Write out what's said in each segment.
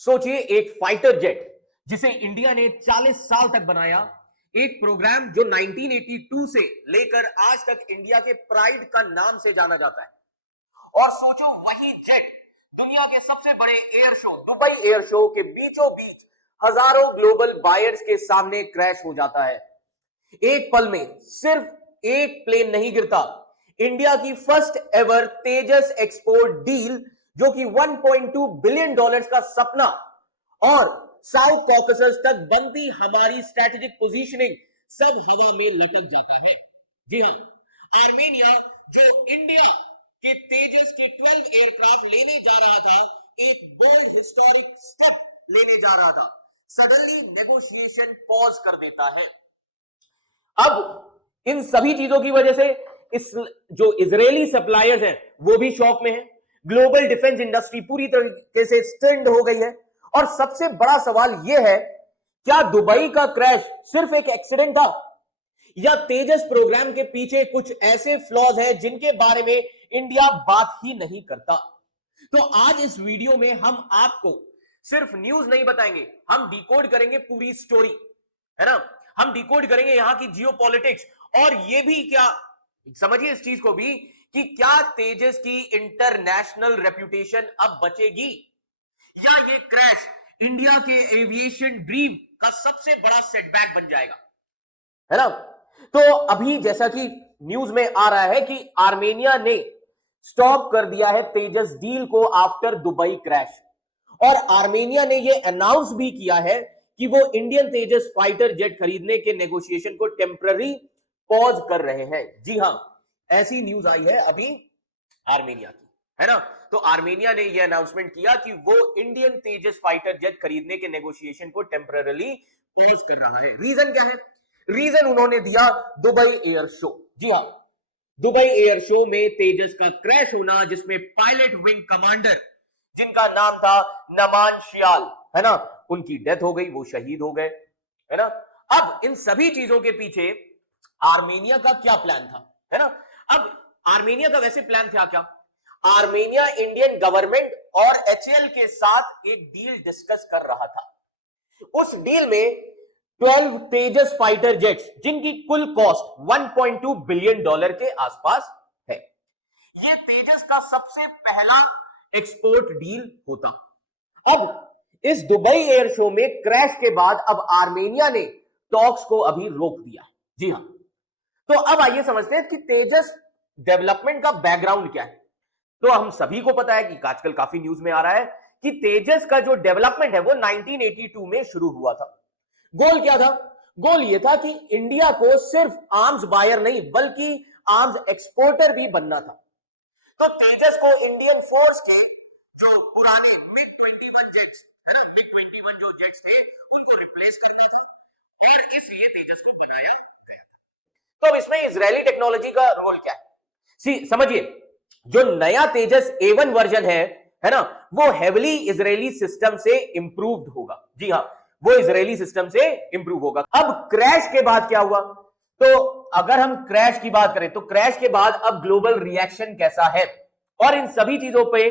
सोचिए, एक fighter jet जिसे इंडिया ने 40 साल तक बनाया, एक प्रोग्राम जो 1982 से लेकर आज तक इंडिया के प्राइड का नाम से जाना जाता है। और सोचो, वही जेट दुनिया के सबसे बड़े air show, Dubai air show के बीचों बीच हजारों ग्लोबल बायर्स के सामने क्रैश हो जाता है। एक पल में सिर्फ एक प्लेन नहीं गिरता, इंडिया की फर्स्ट एवर तेजस एक्सपोर्ट डील, जो कि 1.2 बिलियन डॉलर्स का सपना, और साउथ कॉकेसस तक बनती हमारी स्ट्रेटेजिक पोजीशनिंग सब हवा में लटक जाता है। जी हां, आर्मेनिया जो इंडिया के तेजस के 12 एयरक्राफ्ट लेने जा रहा था, एक बोल्ड हिस्टोरिक स्टेप लेने जा रहा था, सडनली नेगोशिएशन पॉज कर देता है। अब इन सभी चीजों की वजह से इस जो इजरायली सप्लायर्स हैं वो भी शॉक में हैं। ग्लोबल डिफेंस इंडस्ट्री पूरी तरीके से स्टैंड हो गई है। और सबसे बड़ा सवाल यह है, क्या दुबई का क्रैश सिर्फ एक एक्सीडेंट था, या तेजस प्रोग्राम के पीछे कुछ ऐसे फ्लॉज हैं जिनके बारे में इंडिया बात ही नहीं करता? तो आज इस वीडियो में हम आपको सिर्फ न्यूज नहीं बताएंगे, हम डिकोड करेंगे पूरी स्टोरी, है ना। हम डिकोड करेंगे यहां की जियोपॉलिटिक्स, और ये भी क्या समझिए इस चीज को भी कि क्या तेजस की इंटरनेशनल रेप्यूटेशन अब बचेगी, या ये क्रैश इंडिया के एविएशन ड्रीम का सबसे बड़ा सेटबैक बन जाएगा, है ना। तो अभी जैसा कि न्यूज में आ रहा है कि आर्मेनिया ने स्टॉप कर दिया है तेजस डील को आफ्टर दुबई क्रैश, और आर्मेनिया ने यह अनाउंस भी किया है कि वो इंडियन तेजस फाइटर जेट खरीदने के नेगोशिएशन को टेम्पररी पॉज कर रहे हैं। जी हां, ऐसी न्यूज आई है अभी आर्मेनिया की, है ना। तो आर्मेनिया ने यह अनाउंसमेंट किया कि वो इंडियन तेजस फाइटर जेट खरीदने के नेगोशिएशन को टेम्पररी पॉज कर रहा है। रीजन क्या है? रीजन उन्होंने दिया दुबई एयर शो। जी हां, दुबई एयर शो में तेजस का क्रैश होना, जिसमें पायलट विंग कमांडर जिनका नाम था नमान शियाल, है ना, उनकी डेथ हो गई, वो शहीद हो गए, है ना। अब इन सभी चीजों के पीछे आर्मेनिया का क्या प्लान था, है ना। अब आर्मेनिया का वैसे प्लान था क्या? आर्मेनिया इंडियन गवर्नमेंट और एचएएल के साथ एक डील डिस्कस कर रहा था। उस डील में 12 तेजस फाइटर जेट्स, जिनकी कुल कॉस्ट 1.2 बिलियन डॉलर के आसपास है, यह तेजस का सबसे पहला एक्सपोर्ट डील होता। अब इस दुबई एयर शो में क्रैश के बाद अब आर्मेनिया ने टॉक्स को अभी रोक दिया। जी हां, तो अब आइए समझते हैं कि तेजस डेवलपमेंट का बैकग्राउंड क्या है। तो हम सभी को पता है कि आजकल काफी न्यूज में आ रहा है कि तेजस का जो डेवलपमेंट है वो 1982 में शुरू हुआ था। गोल क्या था? गोल यह था कि इंडिया को सिर्फ आर्म्स बायर नहीं बल्कि आर्म्स एक्सपोर्टर भी बनना था। तो तेजस को इंडियन फोर्स के जो पुराने मिग 21 जेट्स, मिग 21 जो जेट्स थे उनको रिप्लेस करने थे, और इसलिए तेजस को बनाया गया था। तो अब इसमें इजरायली टेक्नोलॉजी का रोल क्या है? समझिए, जो नया तेजस A1 वर्जन है ना, वो हेवली इजरायली सिस्टम से इंप्रूव्ड होगा। जी हां, वो इजरायली सिस्टम से इंप्रूव होगा। अब क्रैश के बाद क्या हुआ? तो अगर हम क्रैश की बात करें तो क्रैश के बाद अब ग्लोबल रिएक्शन कैसा है, और इन सभी चीजों पे,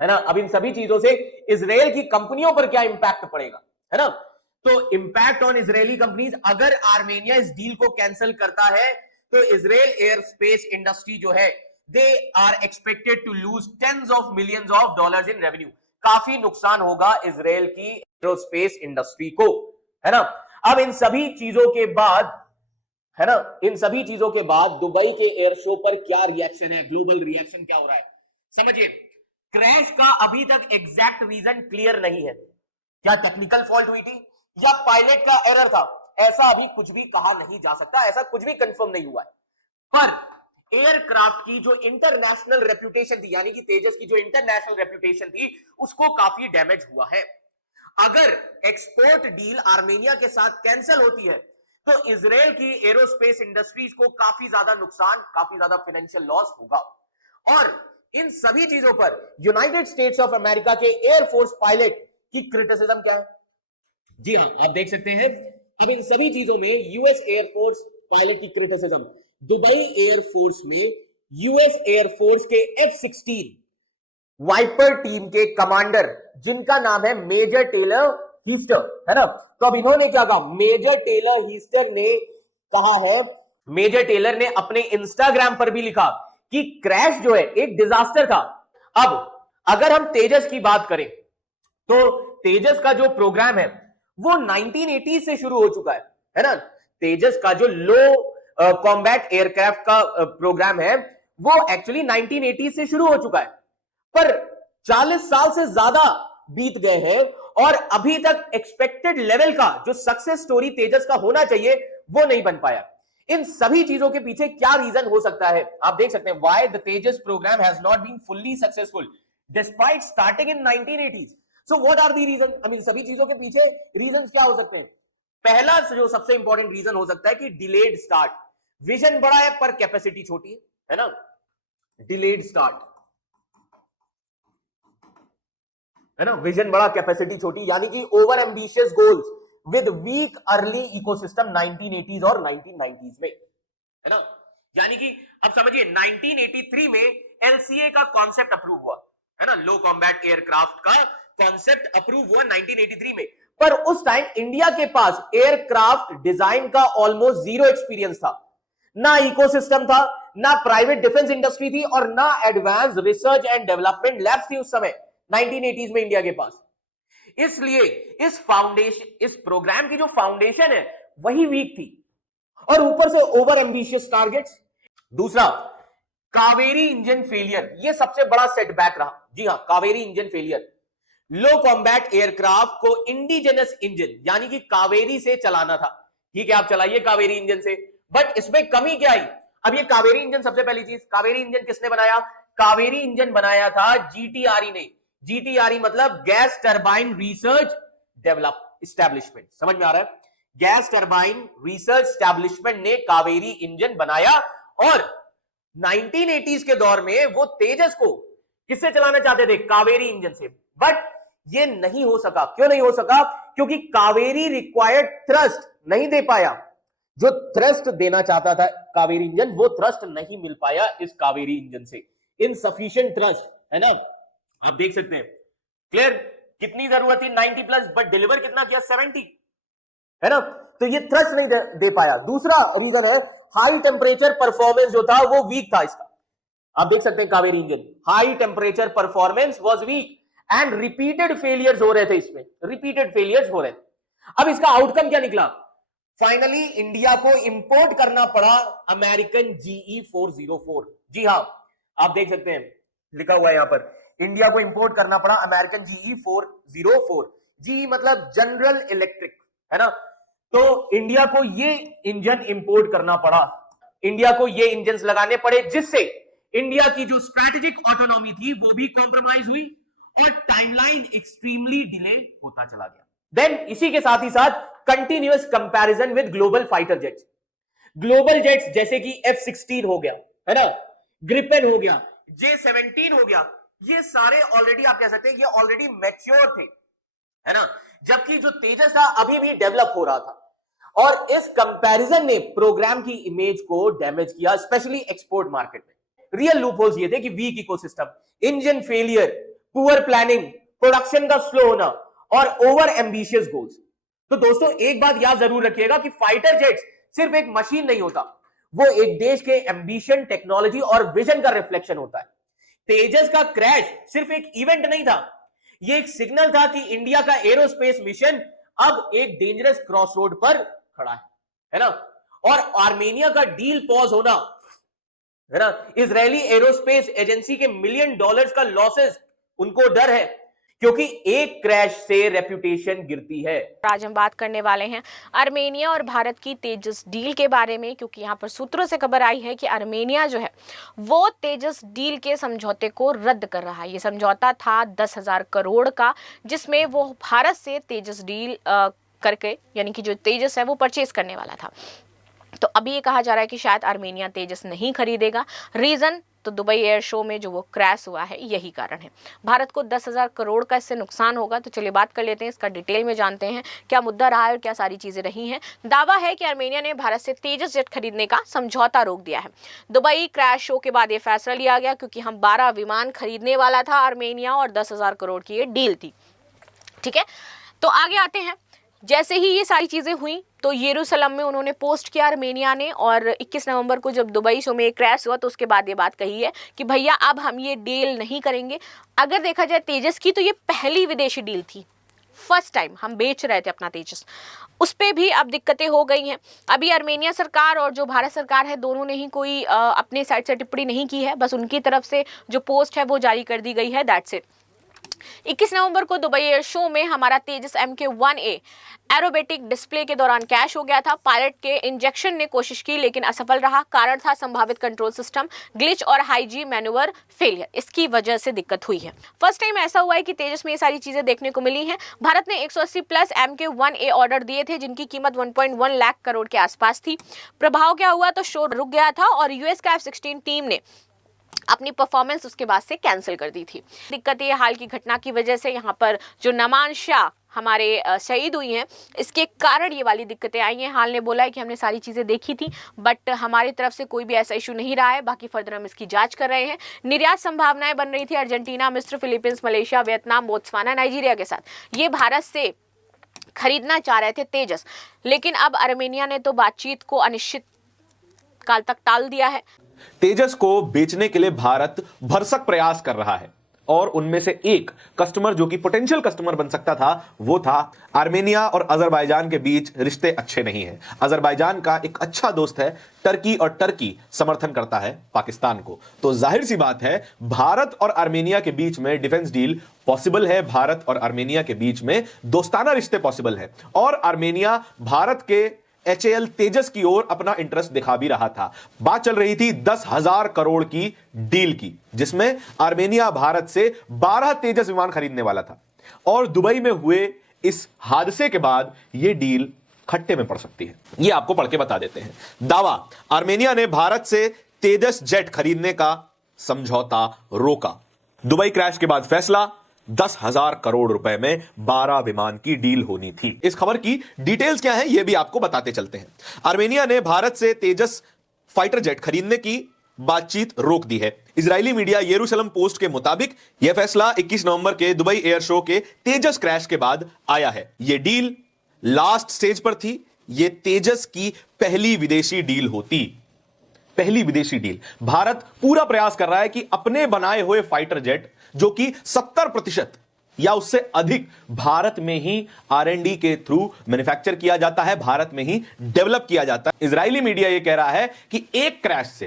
है ना, अब इन सभी चीजों से इजराइल की कंपनियों पर क्या इंपैक्ट पड़ेगा, है ना। तो इंपैक्ट ऑन इजरायली कंपनीज, अगर आर्मेनिया इस डील को कैंसिल करता है तो इजराइल एयर स्पेस इंडस्ट्री जो है, they are expected to lose tens of millions of dollars in revenue. काफी नुकसान होगा इजराइल की एरोस्पेस इंडस्ट्री को, है ना। अब इन सभी चीजों के बाद, है ना, इन सभी चीजों के बाद दुबई के एयर शो पर क्या रिएक्शन है, ग्लोबल रिएक्शन क्या हो रहा है? समझिए, क्रैश का अभी तक एग्जैक्ट रीजन क्लियर नहीं है। क्या टेक्निकल फॉल्ट हुई थी या पायलट का एरर था? ऐसा अभी कुछ भी कहा नहीं जा सकता, ऐसा कुछ भी कंफर्म नहीं हुआ है। पर एयरक्राफ्ट की जो इंटरनेशनल रेप्यूटेशन थी, यानी कि तेजस की जो इंटरनेशनल रेप्यूटेशन थी, उसको काफी डैमेज हुआ है। अगर एक्सपोर्ट डील आर्मेनिया के साथ कैंसिल होती है तो इजराइल की एरोस्पेस इंडस्ट्रीज को काफी ज्यादा नुकसान, काफी ज्यादा फाइनेंशियल लॉस होगा। और इन सभी चीजों पर यूनाइटेड स्टेट्स ऑफ अमेरिका के एयरफोर्स पायलट की क्रिटिसिज्म क्या है? जी हां, आप देख सकते हैं। अब इन सभी चीजों में यूएस एयरफोर्स पायलट की क्रिटिसिज्म, दुबई एयरफोर्स में यूएस एयरफोर्स के F-16 वाइपर टीम के कमांडर जिनका नाम है मेजर टेलर हीस्टर, है ना। तो अब इन्होंने क्या कहा, मेजर टेलर हीस्टर ने कहा है, मेजर टेलर ने अपने इंस्टाग्राम पर भी लिखा कि क्रैश जो है एक डिजास्टर था। अब अगर हम तेजस की बात करें तो तेजस का जो प्रोग्राम है वो 1980 से शुरू हो चुका है ना। तेजस का जो लो कॉम्बैट एयरक्राफ्ट का प्रोग्राम है वो एक्चुअली 1980 से शुरू हो चुका है, पर 40 साल से ज्यादा बीत गए हैं और अभी तक एक्सपेक्टेड लेवल का जो सक्सेस स्टोरी तेजस का होना चाहिए वो नहीं बन पाया। इन सभी चीजों के पीछे क्या रीजन हो सकता है, आप देख सकते हैं, why the Tejas program has not been fully successful despite starting in 1980s। So what are the reason, I mean सभी चीजों के पीछे रीजंस क्या हो सकते हैं। पहला जो सबसे इंपॉर्टेंट रीजन हो सकता है कि डिलेड स्टार्ट, विजन बड़ा है पर कैपेसिटी छोटी है ना। डिलेड स्टार्ट है ना, विजन बड़ा कैपेसिटी छोटी, यानी कि over ambitious goals with weak early ecosystem 1980s और 1990s में, है ना। यानी कि अब समझिए 1983 में एलसीए का कॉन्सेप्ट अप्रूव हुआ, है ना, लो कॉम्बैट एयरक्राफ्ट का कॉन्सेप्ट अप्रूव हुआ 1983 में, पर उस टाइम इंडिया के पास एयरक्राफ्ट डिजाइन का ऑलमोस्ट जीरो एक्सपीरियंस था, ना इकोसिस्टम था, ना प्राइवेट डिफेंस इंडस्ट्री थी और ना advance research and development labs थी उस समय 1980s में इंडिया के पास। इसलिए इस प्रोग्राम की जो फाउंडेशन है वही वीक थी और ऊपर से ओवर एम्बिशियस टारगेट्स। दूसरा, कावेरी इंजन फेलियर, ये सबसे बड़ा सेटबैक रहा। जी हां, कावेरी इंजन फेलियर, लो कॉम्बैट एयरक्राफ्ट को इंडिजिनस इंजन यानी कि कावेरी से चलाना था। ठीक है, आप चलाइए कावेरी इंजन से, बट इसमें कमी क्या आई। अब ये कावेरी इंजन, सबसे पहली चीज, कावेरी इंजन किसने बनाया, कावेरी इंजन बनाया था जीटीआरई ने। जीटीआरई मतलब gas turbine research develop establishment, समझ में आ रहा है, गैस टरबाइन रिसर्च एस्टेब्लिशमेंट ने कावेरी इंजन बनाया और 1980s के दौर में वो तेजस को किससे चलाना चाहते थे, कावेरी इंजन से, बट ये नहीं हो सका। क्यों नहीं हो सका, क्योंकि कावेरी रिक्वायर्ड थ्रस्ट नहीं दे पाया, जो थ्रस्ट देना चाहता था कावेरी इंजन वो थ्रस्ट नहीं मिल पाया इस कावेरी इंजन से, इनसफिशिएंट थ्रस्ट, है ना। आप देख सकते हैं क्लियर, कितनी जरूरत थी 90 प्लस, बट डिलीवर कितना किया 70, है ना। तो ये थ्रस्ट नहीं दे पाया। दूसरा रीजन है हाई टेम्परेचर परफॉर्मेंस जो था वो वीक था इसका। आप देख सकते हैं Kaveri engine, high temperature performance was weak and repeated failures हो रहे थे इसमें, रिपीटेड फेलियर्स हो रहे थे। अब इसका आउटकम क्या निकला, फाइनली इंडिया को इंपोर्ट करना पड़ा अमेरिकन GE 404। जी हां, आप देख सकते हैं लिखा हुआ है यहां पर, इंडिया को इंपोर्ट करना पड़ा अमेरिकन GE 404। GE मतलब जनरल इलेक्ट्रिक, है ना। तो इंडिया को ये इंजन इंपोर्ट करना पड़ा, इंडिया को ये इंजन लगाने पड़े, जिससे इंडिया की जो स्ट्रैटेजिक ऑटोनॉमी थी वो भी कॉम्प्रोमाइज हुई और टाइमलाइन एक्सट्रीमली डिले होता चला गया। देन इसी के साथ ही साथ continuous comparison with global fighter jets, global jets जैसे कि F-16 हो गया, है ना, ग्रिपेन हो गया, J-17 हो गया, ये सारे ऑलरेडी आप कह सकते हैं ये ऑलरेडी मैच्योर थे, है ना, जबकि जो तेजस था अभी भी डेवलप हो रहा था। और इस कंपैरिजन ने प्रोग्राम की इमेज को डैमेज किया, स्पेशली एक्सपोर्ट मार्केट में। रियल लूपहोल्स ये थे कि weak ecosystem, engine failure, poor planning, production का स्लो होना और ओवर एम्बिशियस गोल्स। तो दोस्तों एक बात याद जरूर रखिएगा कि फाइटर जेट्स सिर्फ एक मशीन नहीं होता, वो एक देश के एम्बिशन, टेक्नोलॉजी और विजन का रिफ्लेक्शन होता है। तेजस का क्रैश सिर्फ एक इवेंट नहीं था, ये एक सिग्नल था कि इंडिया का एरोस्पेस मिशन अब एक डेंजरस क्रॉसरोड पर खड़ा है ना। और आर्मेनिया का डील पॉज होना, है ना, इजरायली एरोस्पेस एजेंसी के $1 मिलियन का लॉसेस, उनको डर है क्योंकि एक क्रैश से रेपुटेशन गिरती है। आज हम बात करने वाले हैं आर्मेनिया और भारत की तेजस डील के बारे में, क्योंकि यहाँ पर सूत्रों से खबर आई है कि आर्मेनिया जो है वो तेजस डील के समझौते को रद्द कर रहा है। ये समझौता था 10,000 करोड़ का, जिसमें वो भारत से तेजस डील करके, यानी कि जो तेजस है वो परचेज करने वाला था। तो अभी ये कहा जा रहा है कि शायद आर्मेनिया तेजस नहीं खरीदेगा। रीजन तो दुबई एयर शो में जो वो क्रैश हुआ है यही कारण है। भारत को 10,000 करोड़ का इससे नुकसान होगा। तो चलिए बात कर लेते हैं, इसका डिटेल में जानते हैं क्या मुद्दा रहा है और क्या सारी चीजें रही हैं। दावा है कि आर्मेनिया ने भारत से तेजस जेट खरीदने का समझौता रोक दिया है। दुबई क्रैश शो के बाद ये फैसला लिया गया क्योंकि हम 12 विमान खरीदने वाला था आर्मेनिया और 10,000 करोड़ की ये डील थी। ठीक है, तो आगे आते हैं। जैसे ही ये सारी चीज़ें हुई तो यरूशलेम में उन्होंने पोस्ट किया आर्मेनिया ने, और 21 नवंबर को जब दुबई शो में एक क्रैश हुआ तो उसके बाद ये बात कही है कि भैया अब हम ये डील नहीं करेंगे। अगर देखा जाए तेजस की तो ये पहली विदेशी डील थी, फर्स्ट टाइम हम बेच रहे थे अपना तेजस, उस पर भी अब दिक्कतें हो गई हैं। अभी आर्मेनिया सरकार और जो भारत सरकार है दोनों ने ही कोई अपने साइड से टिप्पणी नहीं की है, बस उनकी तरफ से जो पोस्ट है वो जारी कर दी गई है, दैट्स इट। 21 नवंबर को दुबई एयर शो में हमारा तेजस MK-1A एरोबेटिक डिस्प्ले के दौरान क्रैश हो गया था। पायलट के इंजेक्शन ने कोशिश की लेकिन असफल रहा। कारण था संभावित कंट्रोल सिस्टम ग्लिच और हाईजी मैन्यूवर फेलियर, इसकी वजह से दिक्कत हुई है। फर्स्ट टाइम ऐसा हुआ है कि तेजस में ये सारी चीजें देखने को मिली हैं। भारत ने 180 प्लस MK-1A ऑर्डर दिए थे जिनकी कीमत 1.1 लाख करोड़ के आसपास थी। प्रभाव क्या हुआ तो शो रुक गया था और यूएस का F-16 टीम ने अपनी परफॉर्मेंस उसके बाद से कैंसिल कर दी थी। दिक्कत ये हाल की घटना की वजह से यहाँ पर जो नमान शाह हमारे शहीद हुई हैं, इसके कारण ये वाली दिक्कतें आई हैं। हाल ने बोला है कि हमने सारी चीज़ें देखी थी बट हमारी तरफ से कोई भी ऐसा इशू नहीं रहा है, बाकी फर्दर हम इसकी जांच कर रहे हैं। निर्यात संभावनाएं बन रही थी अर्जेंटीना, मिस्र, Philippines, Malaysia, Vietnam, Botswana, Nigeria के साथ। ये भारत से खरीदना चाह रहे थे तेजस, लेकिन अब आर्मेनिया ने तो बातचीत को अनिश्चित काल तक टाल दिया है। तेजस को बेचने के लिए भारत भरसक प्रयास कर रहा है और उनमें से एक कस्टमर जो कि पोटेंशियल कस्टमर बन सकता था वो था आर्मेनिया और अजरबैजान के बीच रिश्ते अच्छे नहीं हैं। अजरबैजान का एक अच्छा दोस्त है टर्की और टर्की समर्थन करता है पाकिस्तान को। तो जाहिर सी बात है भारत और आर्मेनिया के बीच में डिफेंस डील पॉसिबल है, भारत और आर्मेनिया के बीच में दोस्ताना रिश्ते पॉसिबल है और आर्मेनिया भारत के HAL तेजस की ओर अपना इंटरेस्ट दिखा भी रहा था। बात चल रही थी 10,000 करोड़ की डील की जिसमें आर्मेनिया भारत से 12 तेजस विमान खरीदने वाला था और दुबई में हुए इस हादसे के बाद यह डील खट्टे में पड़ सकती है। यह आपको पढ़ के बता देते हैं। दावा, आर्मेनिया ने भारत से तेजस जेट खरीदने का समझौता रोका। दुबई क्रैश के बाद फैसला, 10,000 करोड़ रुपए में 12 विमान की डील होनी थी। इस खबर की डिटेल्स क्या है यह भी आपको बताते चलते हैं। आर्मेनिया ने भारत से तेजस फाइटर जेट खरीदने की बातचीत रोक दी है। इजरायली मीडिया यरूशलेम पोस्ट के मुताबिक यह फैसला 21 नवंबर के दुबई एयर शो के तेजस क्रैश के बाद आया है। यह डील लास्ट स्टेज पर थी। यह तेजस की पहली विदेशी डील होती, पहली विदेशी डील। भारत पूरा प्रयास कर रहा है कि अपने बनाए हुए फाइटर जेट जो कि 70% या उससे अधिक भारत में ही R&D के थ्रू मैन्युफैक्चर किया जाता है, भारत में ही डेवलप किया जाता है। इजरायली मीडिया यह कह रहा है कि एक क्रैश से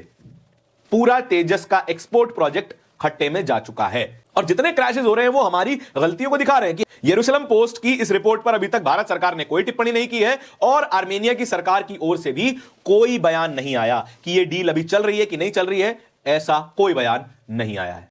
पूरा तेजस का एक्सपोर्ट प्रोजेक्ट खट्टे में जा चुका है और जितने क्रैशेस हो रहे हैं वो हमारी गलतियों को दिखा रहे हैं। कि यरूशलेम पोस्ट की इस रिपोर्ट पर अभी तक भारत सरकार ने कोई टिप्पणी नहीं की है और आर्मेनिया की सरकार की ओर से भी कोई बयान नहीं आया कि यह डील अभी चल रही है कि नहीं चल रही है, ऐसा कोई बयान नहीं आया है।